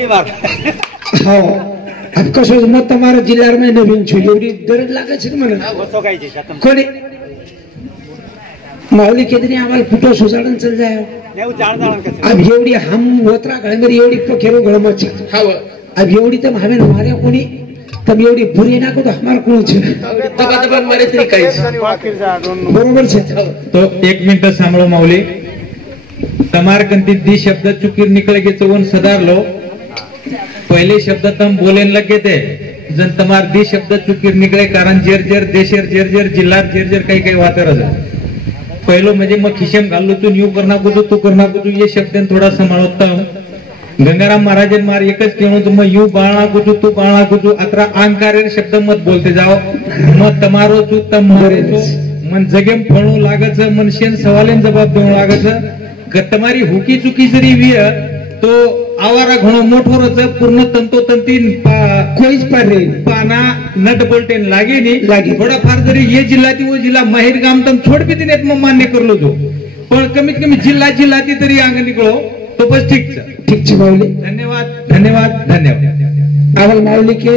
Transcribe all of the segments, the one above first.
કેટલી વાર હા કશો મત તમારા જિલ્લામાં નવીન છું એવડી દરજ લાગે છે મને ઓછો કઈ છે કોની माऊली केदरी आम्हाला कुठं सुसाडन चल जाय नेऊ जाणदाण कसे अब एवढी हम वोत्रा गळमेरी एवढी पखेरो गळमच हाव अब एवढी तर हमें मारे कोणी तब एवढी बुरी ना को तो हमार कोण छे दबा दबा मारे तरी काही बरोबर छे तो 1 मिनिट सांभळो माऊली तमार कंती दी शब्द चुकीर निकळे के चवन सदारलो पहिले शब्द तम बोलेन लगे थे जन तमार दी शब्द चुकीर निकळे कारण जेर जेर देशेर जेर जेर जिल्हार जेर जेर काही काही वातर पहिलो म्हणजे मग खिशेम घाललो तू न्यू करना कुजू तू करना कुजू ये शब्द थोड़ा संभाळता गंगाराम महाराज मार एकच केणो तुम यू बाळा कुजू तू बाळा कुजू अत्रा अहंकारेर शब्द मत बोलते जाओ मत तमारो तू तमारे तो मन जगेम फळू लागच मन शेन सवालेन जवाब देऊ लागच तुम्हारी हुकी चुकी जरी विय तो आवारा घणो मोठो रच पूर्ण तंतोतंती कोईच पर रे पाना नट बोल्टेन लागे नी लागे थोड़ा फार जरी ये जिल्हा ती वो जिल्हा माहिर गाम तम छोड़ भी तिने मग मान्य करलो जो पण कमीत कमी जिल्हा ती तरी आंग निकलो तो बस ठीक छे माऊली धन्यवाद धन्यवाद धन्यवाद आवल माऊली के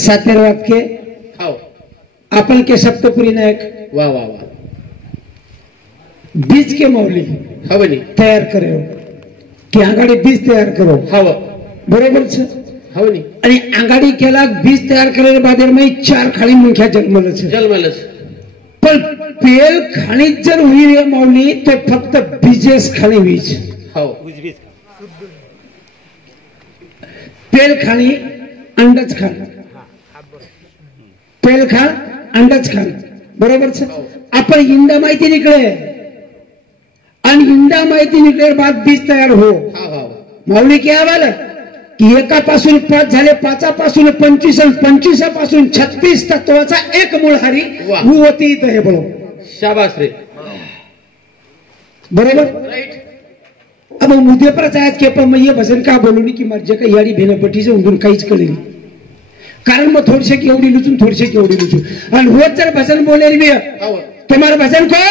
सातेरवाद के हाव आपल के सप्तपुरी नायक वाह वाह वाह बीज के माऊली हवनी तयार करे की आंगाडी बीज तयार करो हाव बरोबर छे हवनी आणि आंगाडी केला बीज तयार केलेल्या बादर मै 4 खाली मुख्या जन्मलं छे जन्मलस पण पेल खाणी जर होई माऊली तो फक्त बीजेस खाली वीज हाव उजवीच पेल खाणी अंडच खाण पेल खा अंडच खाण बरोबर छे आपण इंडा माहिती निकळे आणि इंडा माहिती निकळे बाद बीज तयार हो हाव हाव माऊली क्या वाला की एकापासून 5 झाले 5 पासून 25 आणि 25 पासून 36 तत्वाचा एक मूळहारी होती इथं हे बोलो शाबास रे बरोबर राइट अब मुद्दे पर आयात के पण मैं ये भजन का बोलूनी की मर्जे का याडी भेनपट्टीचे उंदून काहीच कळली कारण मग थोडशे की एवढी लुचून थोडशे की एवढी लुचून आणि होत जर भजन बोलेली मी हाव तुम्हारा भजन को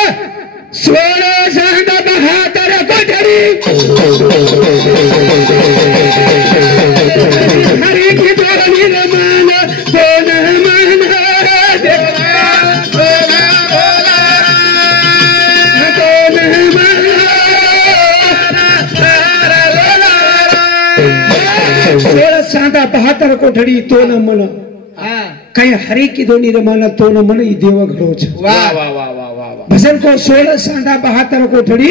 सोळा सांड बहादर कोठरी हरी की दोनी रमान दोन मन सोळा सांड बहादर कोठरी तो न मन काही हरी की दोनी रमान तो न मन देव घडोच वाह वाह वाह वाह वाह भजन को 16 सांडा 72 कोठडी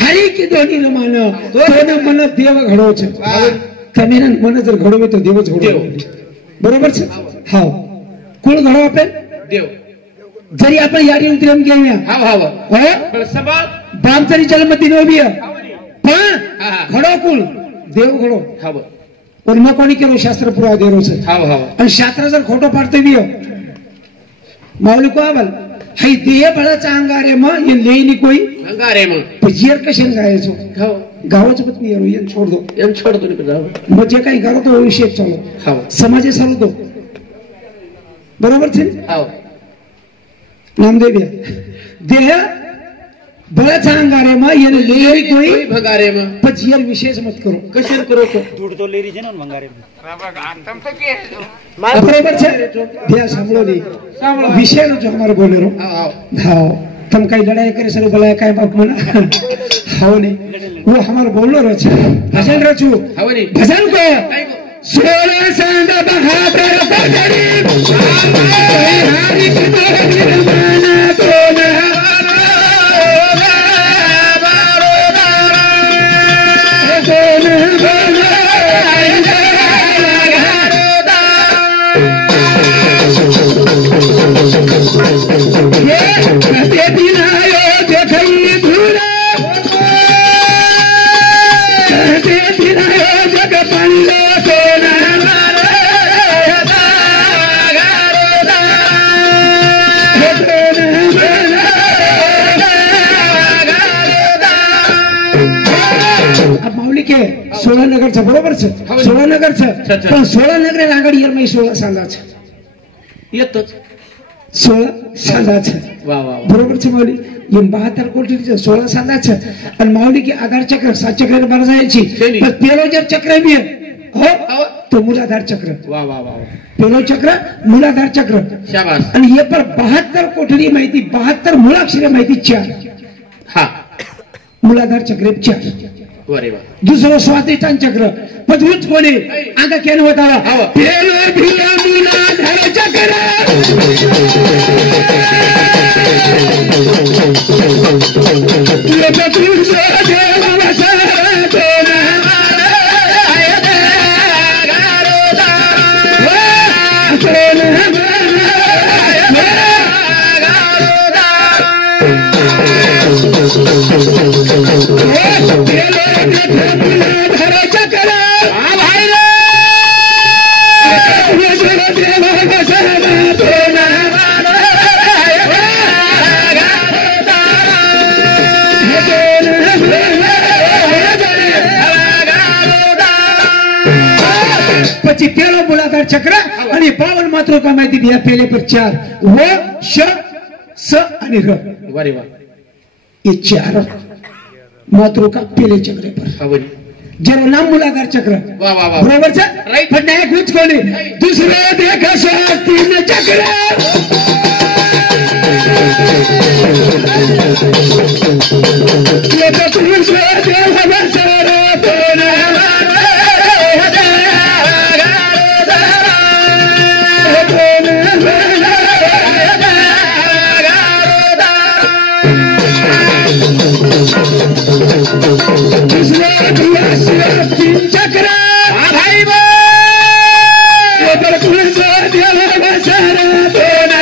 हरी की दोनी रमान तो न मन देव घडोच તમે मन जर घडवे तो देवच घडवे बरोबर छे हाव कुळ घडो आपण देव जरी आपण याडी उतरम घेऊया हाव हाव हो पण सबा ब्राह्मचरी जन्म दिनोबिया पण हा घडो कुळ देव घडो हाव पण मग कोणी केलो शास्त्र पुरावा देरो छे हाव हाव आणि शास्त्र जर खोटो पाडते बियो माऊली को आवल हाय देह बळाचा अंगारे मग ये लेईनी कोई अंगारे मग पजियर कशन गायचो हाव गावच पत्नी यारो ये छोड़ दो एम छोड़ दो निकल जाओ मजे काही गारो तो विषय चालो हाव समाजे चालू दो बरोबर छे हाव नामदेव देह बळाचा अंगारे मग ये लेईनी कोई भगारे मग पजियर विशेष मत करो कशेर करो तो दूध तो लेरी છે ને મંગારે बरोबर छे भैया सांभळो नी विषय न जो हमारे बोले रो हाव हां तुम कई लड़ाई करे सर बोला काय बाप मना हाव नी वो हमारे बोलो रो छे भजन रचू हाव नी भजन को 16 सांड बहादुर कोठडी हरी की दोनी रमान तो न सोळा नगर छे बरोबर छे 16 नगर छे पण 16 नगर आंगडी यार मै 16 सांगा छे येतच 16 सांगायचं वा वा वा. बरोबरच माऊली हे 72 कोटीचं 16 सांगायचं आणि माऊली की आधार चक्र 7 चक्र बरं जायची शनी. पण पेलो जर चक्र मी हो हो. तो मूलाधार चक्र वा वा वा वा. पेलो चक्र मूलाधार चक्र शाबास. आणि हे पण 72 कोठडी माहिती 72 मूळाक्षरे माहिती 4 हा. मूलाधार चक्र 4 वा रे वा. दुसरं स्वादिष्टान चक्र पदवीच कोणी अंग केन होता हो. पेलो भिया मूलाधार चक्र येतो तुझं देवा सरातोना પછી પેલો મૂલાધાર ચક્ર અને 52 માતૃકા માહિતી બે પેલે પર 4 વ શ સ અને ર वा रे वा. ये 4 मातृका पेले चक्र पर हा बरी. जेव्हा नाम मूलाधार चक्र वा वा वा. बरोबर છે Right. पण नाही गुच कोणी दुसरे देखा तीन चक्र ये तो तुझे देवा सरातोना तीन चक्र भाई बा. ये तो तुझे देवा सरातोना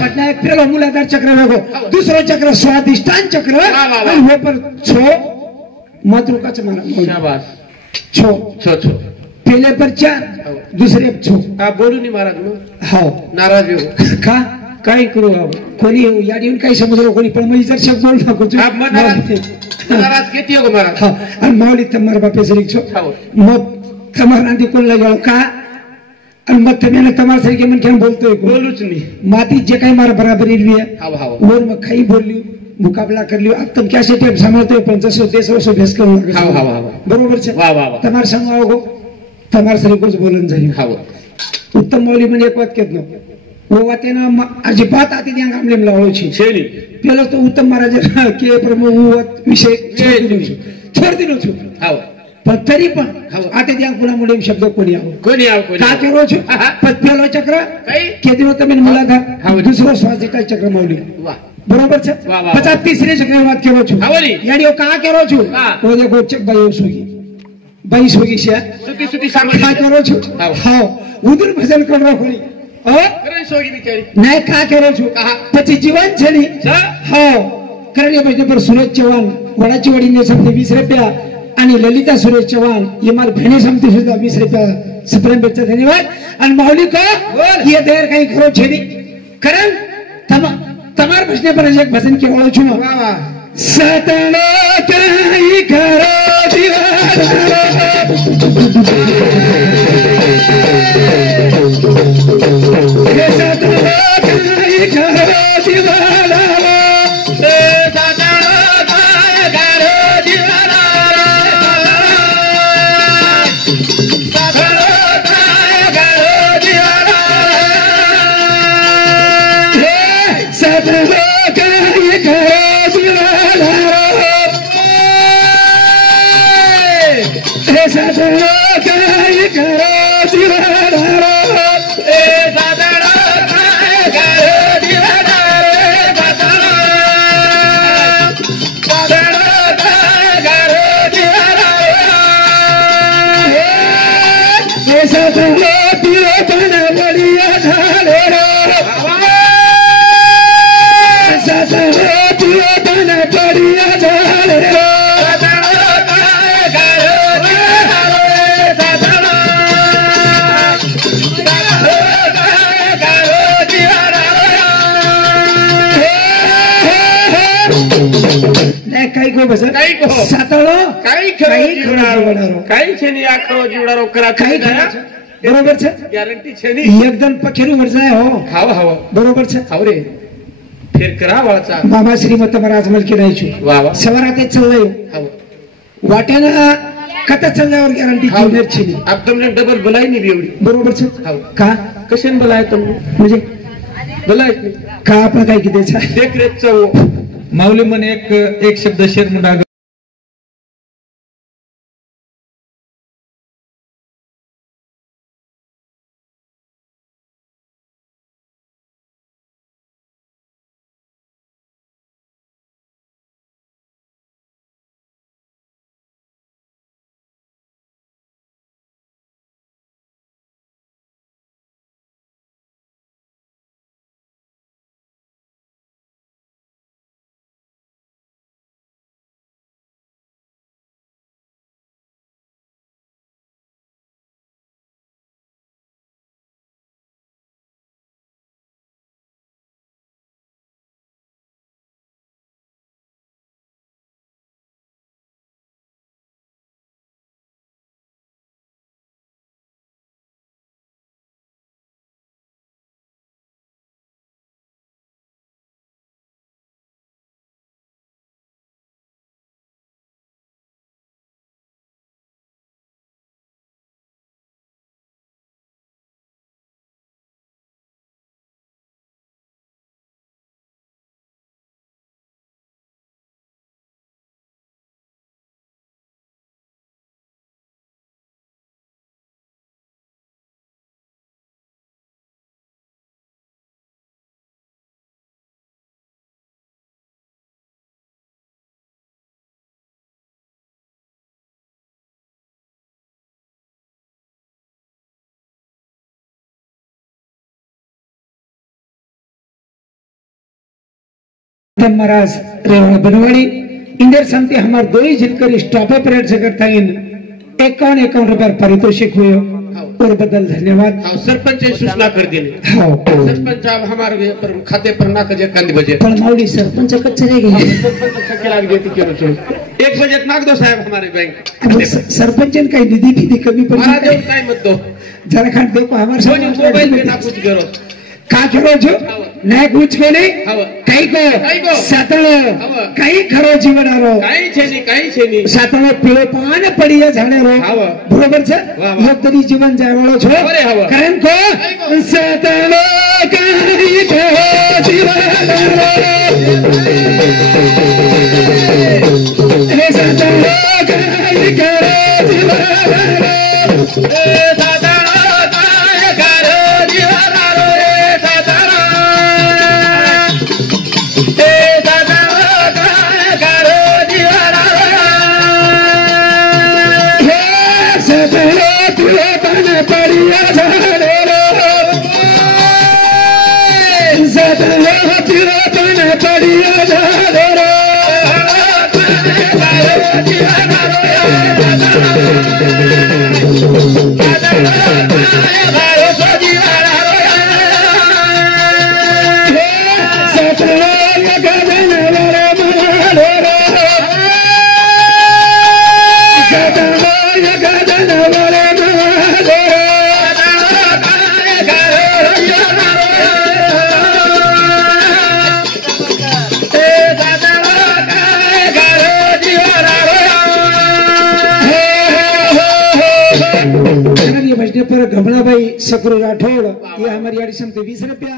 पटनायक पेलो मूलाधार चक्र बघो दुसरं चक्र स्वादिष्टान चक्र वा, वा. आणि हे पण छो मातृकाचं मला शाबास. छो छो छो. पेले पर 4 दुसरे छो हा बोलू नाही महाराज मग हो नाराज येऊ. का काय करू कोणी या येऊन काही समजलं कोणी पण मी जर शब्द बोल नको हा, मग नाराज किती हो महाराज. हा आणि माऊली तमार बापे सरी छो हो. मग तमार नांदी कोणला गेलो का आणि मग तुम्ही तमार सरी मन क्या बोलतोय बोलूच नाही. माती जे काही मारा बराबरी है हा हा. वर मग काही बोलली मुकाबला कर लियो अब तुम कैसे टेप समझते हो 500 भेस करू हा हा हा. बरोबर છે वा वा वा. તમાર સંગ આવો તમાર સરી કોઈ બોલન જાય हा. उत्तम मौली મને એક વાત કેતનો वो वातेना अजिबात आती ત્યાં ગામલેમ લાવો છે શેની. પેલો તો ઉત્તમ મહારાજ કે પ્રભુ વિષય છોડ દીધો છું हा. પણ તરી પણ હા. આતે ત્યાં કુણા મુડેમ શબ્દ કોની આવો कोणी आव कोणी का आव. કરો છો હા. પણ પેલો ચક્ર કઈ. કે દીનો તમે હા. મુલાકાત दूसरो स्वादिष्टान चक्र मौली वा. बरोबर છે વાહ, વાહ. 53 ચક્ર વાત કરો છું હા, વળી. યાડીઓ કા કરો છું હા. તો દેખો ચક ભાઈ સુગી ભાઈ સુગી છે सुती सुती કા सामान. કરો છું હા. હા ઉદર ભજન કરવા ખોરી હા करे सोगी बिचारी. नाही का કરો છું હા. પછી જીવન છે ની सा. હા करणे पाहिजे पर सुरेश चव्हाण वडाची वडीने समते 20 रुपया आणि ललिता सुरेश चव्हाण ये मार बहिणी समते सुद्धा 20 रुपया सप्रेम बेचा धन्यवाद आणि माऊली को ये देर काही करो छेडी कारण तमार भजने पर एक भजन के ओळो छु वा वा. सतनो काही करो दिवारा हे सतनो काही करो दिवारा करो को भजन काही को. सातळो काही खरो जीवडारो काही छेनी आखरो जीवडारो करा काही बरोबर છે गॅरंटी छेनी एकदम पखेरू वर जाय हो हाव हाव बरोबर છે हाव रे फिर करा वाळचा मामा श्रीमंत महाराज मलकी राहायचो वा वा सवारात चाललाय हाव वाट्यानं कथा चालल्यावर गॅरंटी घेऊन छी एकदम ने डबल बलाई नाही एवढी बरोबर છે हाव का कशन बलाय तुम म्हणजे बलाय का आपण काय किती देख रेचा माऊली म्हणे एक शब्द शेरमुंडा महाराज रेवण बनवाड़ी इंदर शांति हमार दो ही जिनकर स्टॉप परेड से करता है 51 रुपये पारितोषिक हुए और बदल धन्यवाद हाव सरपंच सूचना कर देने हाँ सरपंच साहब हमारे पर खाते पर ना कजे कांदी बजे पर माउली सरपंच कच्चे रह गए सरपंच सकेला देती क्यों चो 1 बजे नाक दो साहब हमारे बैंक अब सरपंच का निधि भी कमी पड़ी महाराज और काय मत दो झारखंड देखो हमारे सोनी मोबाइल पे ना कुछ करो का करो जो नहीं कुछ को नहीं हाव कई को सातळो काही खरो जीवन आरो काही छेनी सातळो पिळे पान पडिया झाडे रो हाव बरोबर છે वाह, वाह. योग तरी जीवन जायवाळो છો अरे हाव कारण को सातळो काही खरो जीवन हे सातळो काही खरो जीवन ए सातळो काही खरो जीवन घमणाबाई सकरू राठोड ये हमारी 20 रुपया